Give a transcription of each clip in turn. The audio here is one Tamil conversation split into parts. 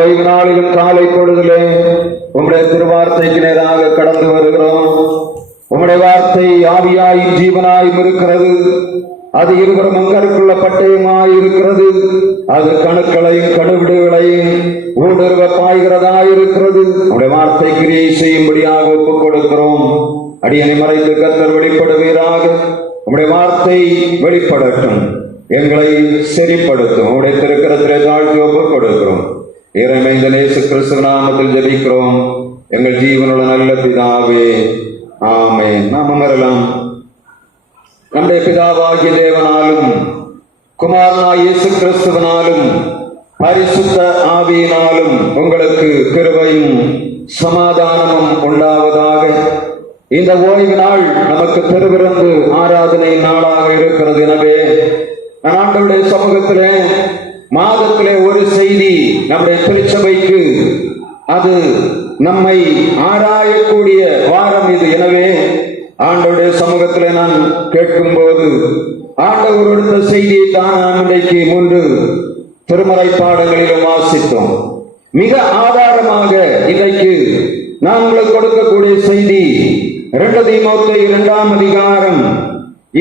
ஓய்வு நாளிலும் காலை பொழுதிலே உம்முடைய திருவார்த்தைக்கு நேராக கடந்து வருகிறோம். உம்முடைய வார்த்தை ஆவியாயும் ஜீவனாயும் இருக்கிறது. அது இருவரும் அங்கருக்குள்ள பட்டயமாய் இருக்கிறது. அது கணுக்களையும் கணுவிடுகளையும் ஊடுருவ பாய்கிறதாயிருக்கிறது. உம்முடைய வார்த்தை கிரியை செய்யும்படியாக ஒப்புக் கொடுக்கிறோம். அடியனை மறைத்து கர்த்தர் வெளிப்படுவீராக. உம்முடைய வார்த்தை வெளிப்படட்டும், எங்களை செறிப்படுத்தும். உம்முடைய திருக்கரத்திலே தாழ்த்தி ஒப்புக் கொடுக்கிறோம். இறைமைந்த இயேசு கிறிஸ்து நாமத்தில் ஜெபிக்கிறோம் எங்கள் ஜீவனுள்ள நல்ல பிதாவே, ஆமென். நாம் அமரலாம். நம்முடைய பிதாவாகிய தேவனாலும் குமாரனாய் இயேசு கிறிஸ்துவினாலும் பரிசுத்த ஆவியினாலும் உங்களுக்கு கிருபையும் சமாதானமும் உண்டாவதாக. இந்த ஓய்வு நாள் நமக்கு திருவிருந்து ஆராதனை நாளாக இருக்கிறது. எனவே நான் ஆண்டவருடைய சமூகத்திலே மாதத்திலே ஒரு செய்தி நம்முடைய திருச்சபைக்கு அது நம்மை ஆராயக்கூடிய வாரம் இது. எனவே ஆண்டவருடைய சமூகத்திலே நான் கேட்கும் போது ஆண்டவர் கொடுத்த செய்தியை தான் நாம் இன்றைக்கு 3 திருமறை பாடங்களிலும் வாசித்தோம். மிக ஆதாரமாக இன்றைக்கு நான் உங்களுக்கு கொடுக்கக்கூடிய செய்தி 2 தீமோத்தேயு 2ஆம் அதிகாரம்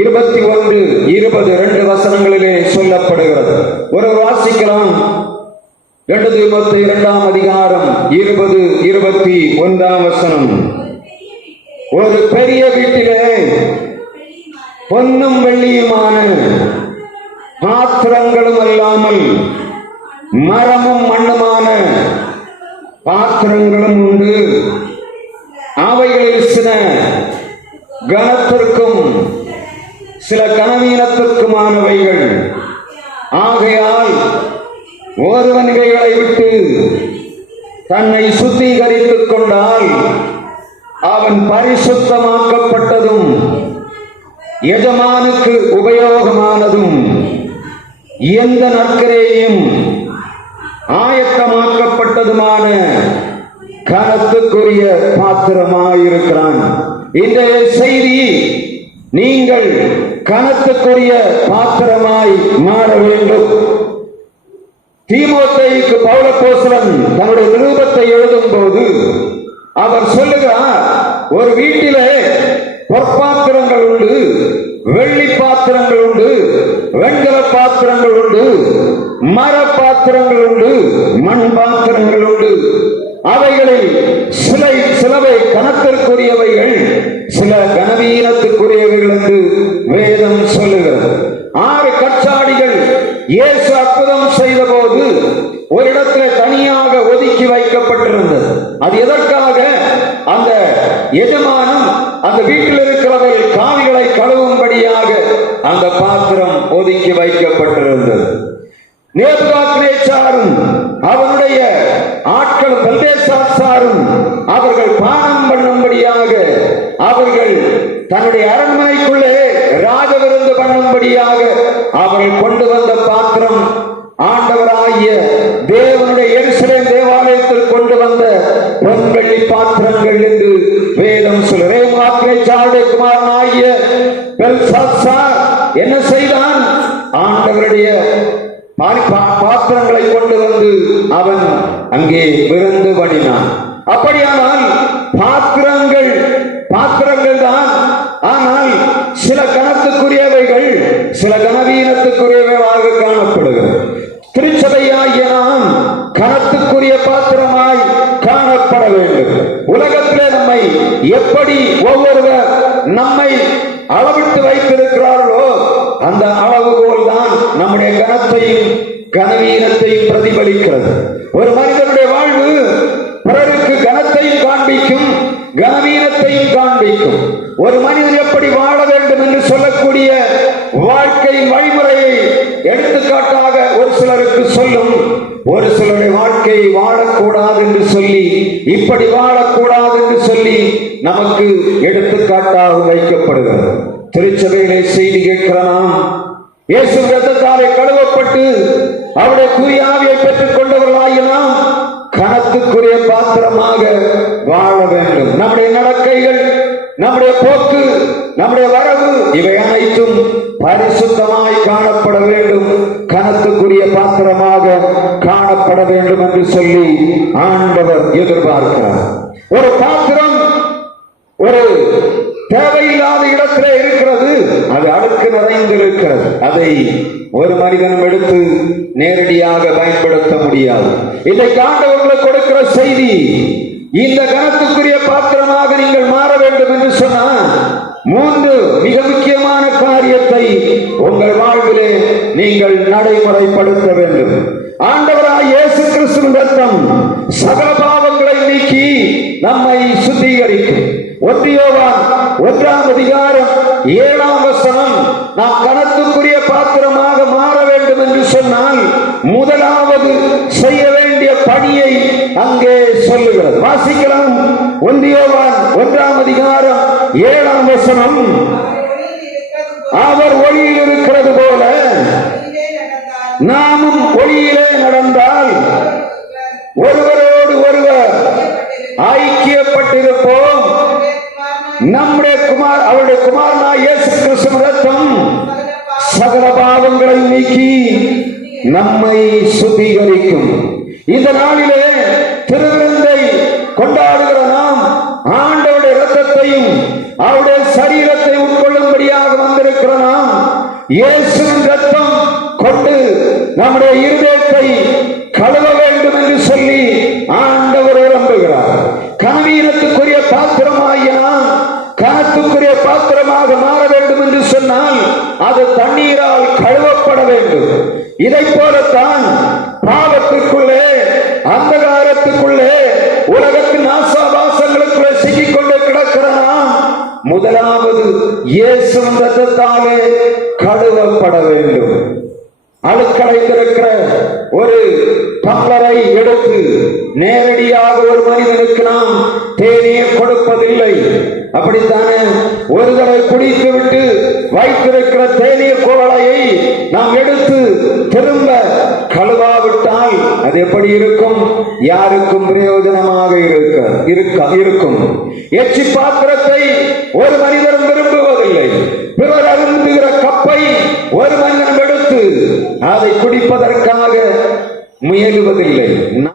21, 20 2 வசனங்களிலே சொல்லப்படுகிறது. ஒரு வாசிக்கலாம். 2 தீமோத்தேயு 2ஆம் அதிகாரம் 20, 21 வசனம். ஒரு பெரிய வீட்டிலே பொன்னும் வெள்ளியுமான பாத்திரங்களும் அல்லாமல் மரமும் மண்ணுமான பாத்திரங்களும் உண்டு. அவைகளில் சில கனத்திற்கும் சில கனவீனத்திற்குமானவைகள். ஆகையால் ஒருவன் இவைகளை விட்டு தன்னை சுத்திகரித்துக் கொண்டால் அவன் பரிசுத்தமாக்கப்பட்டதும் எஜமானுக்கு உபயோகமானதும் எந்த நற்கிரையும் ஆயத்தமாக்கப்பட்டதுமான கனத்துக்குரிய பாத்திரமாயிருக்கிறான். இந்த செய்தி நீங்கள் கனத்துக்குரிய பாத்திரமாய் மாற வேண்டும். தீமோத்தேயுக்கு பவுல் அப்போஸ்தலன் தன்னுடைய நிருபத்தை எழுதும் போது அவர் சொல்லுகிறார், ஒரு வீட்டிலே பொற்பாத்திரங்கள் உண்டு, வெள்ளி பாத்திரங்கள் உண்டு, வெண்கல பாத்திரங்கள் உண்டு, மர பாத்திரங்கள் உண்டு, மண் பாத்திரங்கள் உண்டு. அவைகளில் சிலவை கனத்திற்குரியவைகள், சில கனவீனத்துக்குரியவைகள் என்று வேதம் சொல்லுகிறது. 6 கச்சாடிகள் இயேசு அற்புதம் செய்த போது ஒரு இடத்துல தனியாக ஒதுக்கி வைக்கப்பட்டிருந்தது. அது எதற்காக? அந்த எஜமானம் அந்த வீட்டில் இருக்கிறவர்கள் காவிகளை கழுவும்படியாக அந்த பாத்திரம் ஒதுக்கி வைக்கப்பட்டிருந்தது. நேபுகாத்நேச்சாரும் அவனுடைய ஆட்கள் பெல்தேசாத்சாரும் அவர்கள் பானம் பண்ணும்படியாக, அவர்கள் தன்னுடைய அரண்மனைக்குள்ளே ராஜவிருந்து பண்ணும்படியாக அவர்கள் கொண்டு வந்த பாத்திரம் ஆண்டவராகிய தேவனுடைய எருசலேம் தேவாலயத்தில் கொண்டு வந்த பொன்வெள்ளி பாத்திரங்கள் என்று வேதம் சொல்லுகிறது. குமாரனாகிய பெல்சாத்சார் என்ன செய்தான்? ஆண்டவருடைய பாத்திரங்களை கொண்டு வந்து அவன் அங்கே விருந்து பண்ணினான். அப்படியானால் பாத்திரங்கள் தான். ஆனால் சில கனத்துக்குரியவைகள், சில கனவீனத்துக்குரியவையாக காணப்படுகிறது. திருச்சபையாகிய நாம் கனத்துக்குரிய பாத்திரமாய் காணப்பட வேண்டும். உலகத்திலே நம்மை எப்படி ஒவ்வொருவர் நம்மை அளவிட்டு வைத்திருக்கிறார்களோ அந்த அளவுகோல் தான் நம்முடைய கனத்தையும் கனவீனத்தையும் பிரதிபலிக்கிறது. ஒரு மனிதனுடைய வாழ்வு பிறருக்கு கனத்தையும் காண்பிக்கும், கனவீனத்தையும் காண்பிக்கும். ஒரு மனிதன் எப்படி வாழ வேண்டும் என்று சொல்லக்கூடிய வாழ்க்கையின் வழிமுறையை எடுத்துக்காட்டாக ஒரு சிலருக்கு சொல்லும். ஒரு சிலருடைய வாழ்க்கையை வாழக்கூடாது என்று சொல்லி, இப்படி வாழக்கூடாது என்று சொல்லி நமக்கு எடுத்துக்காட்டாக வைக்கப்படுகிறது. திருச்சபையிலே செய்தி கேட்கிற நாம் இயேசு இரத்தத்தாலே கழுவப்பட்டு அவருடைய தூயாவியை பெற்றுக் கொண்டவர்களாகிய நாம் கனத்துக்குரிய பாத்திரமாக வாழ வேண்டும். நம்முடைய நடக்கைகள், நம்முடைய போக்கு, நம்முடைய வரவு, இவை அனைத்தும் பரிசுத்தமாய் காணப்பட வேண்டும். கனத்துக்குரிய பாத்திரமாக காணப்பட வேண்டும் என்று சொல்லி ஆண்டவர் எதிர்பார்க்கிறார். ஒரு பாத்திரம் ஒரு தேவையில்லாத இடத்திலே இருக்கிறது, அது அழுக்கு நிறைந்திருக்கிறது. அதை ஒரு மனிதனும் எடுத்து நேரடியாக பயன்படுத்த முடியாது. இன்றைக்கு ஆண்டவர்களுக்கு கொடுக்கிற செய்தி, இந்த கனத்துக்குரிய பாத்திரமாக நீங்கள் மாற வேண்டும் என்று சொன்னால் 3 மிக முக்கியமான காரியத்தை உங்கள் வாழ்விலே நீங்கள் நடைமுறைப்படுத்த வேண்டும். ஆண்டவராய் இயேசு கிறிஸ்துவின் இரத்தம் சகல பாவங்களை நீக்கி நம்மை சுத்திகரிக்கும். 1 யோவான் 1ஆம் அதிகாரம் 7ஆம் வசனம், நாம் கனத்துக்குரிய பாத்திரமாக மாற வேண்டும் என்று சொன்னால் முதலாவது செய்ய வேண்டிய பணியை அங்கே சொல்லுகிறது. வாசிக்கலாம். 1 யோவான் 1ஆம் அதிகாரம் 7ஆம் வசனம், அவர் ஒளியில் இருக்கிறது போல நாமும் ஒளியிலே நடந்தால் ஒருவரோடு ஒருவர் ஐக்கியப்பட்டிருப்போம். நம்முடைய அவருடைய குமாரனாய் இயேசு கிறிஸ்துவின் இரத்தம் சகல பாவங்களை நீக்கி நம்மை சுத்திகரிக்கும். இந்த நாளிலே திருவிருந்தை கொண்டாடுகிற நாம் ஆண்டவருடைய இரத்தத்தையும் அவருடைய சரீரத்தை உட்கொள்ளும்படியாக வந்திருக்கிற நாம் இயேசுவின் இரத்தம் கொண்டு நம்முடைய இருதயத்தை கழுவ வேண்டும் என்று சொல்லி ஆண்டவர் விரும்புகிறார். கனவீனத்துக்குரிய பாத்திரமாகிய நாம் கனத்துக்குரிய பாத்திரமாக மாற வேண்டும் என்று சொன்னால் அது தண்ணீரால் கழுவப்பட வேண்டும். இதை போலத்தான் பாவத்துக்குள்ளே, அந்தகாரத்துக்குள்ளே, உலகத்தின் ஆசாபாசங்களுக்குள்ளே சிக்கிக் கொண்டு கிடக்கிற நாம் முதலாவது இயேசுவின் இரத்தத்தாலே கழுவப்பட வேண்டும். அழுக்கடைந்திருக்கிற ஒரு டம்ளரை எடுத்து நேரடியாக ஒரு மனிதனுக்கு நாம் தேநீர் கொடுப்பதில்லை. அப்படித்தானே ஒருவரை குடித்து விட்டு வைத்திருக்கிற தேநீர் குவளையை நாம் எடுத்து திரும்ப கழுவாவிட்டால் அது எப்படி இருக்கும்? யாருக்கும் பிரயோஜனமாக இருக்கும். எச்சி பாத்திரத்தை ஒரு மனிதன் விரும்புவதில்லை. பிறர் அருந்துகிற கப்பை ஒரு மனிதன் எடுத்து அதை குடிப்பதற்காக முயலுவதில்லை.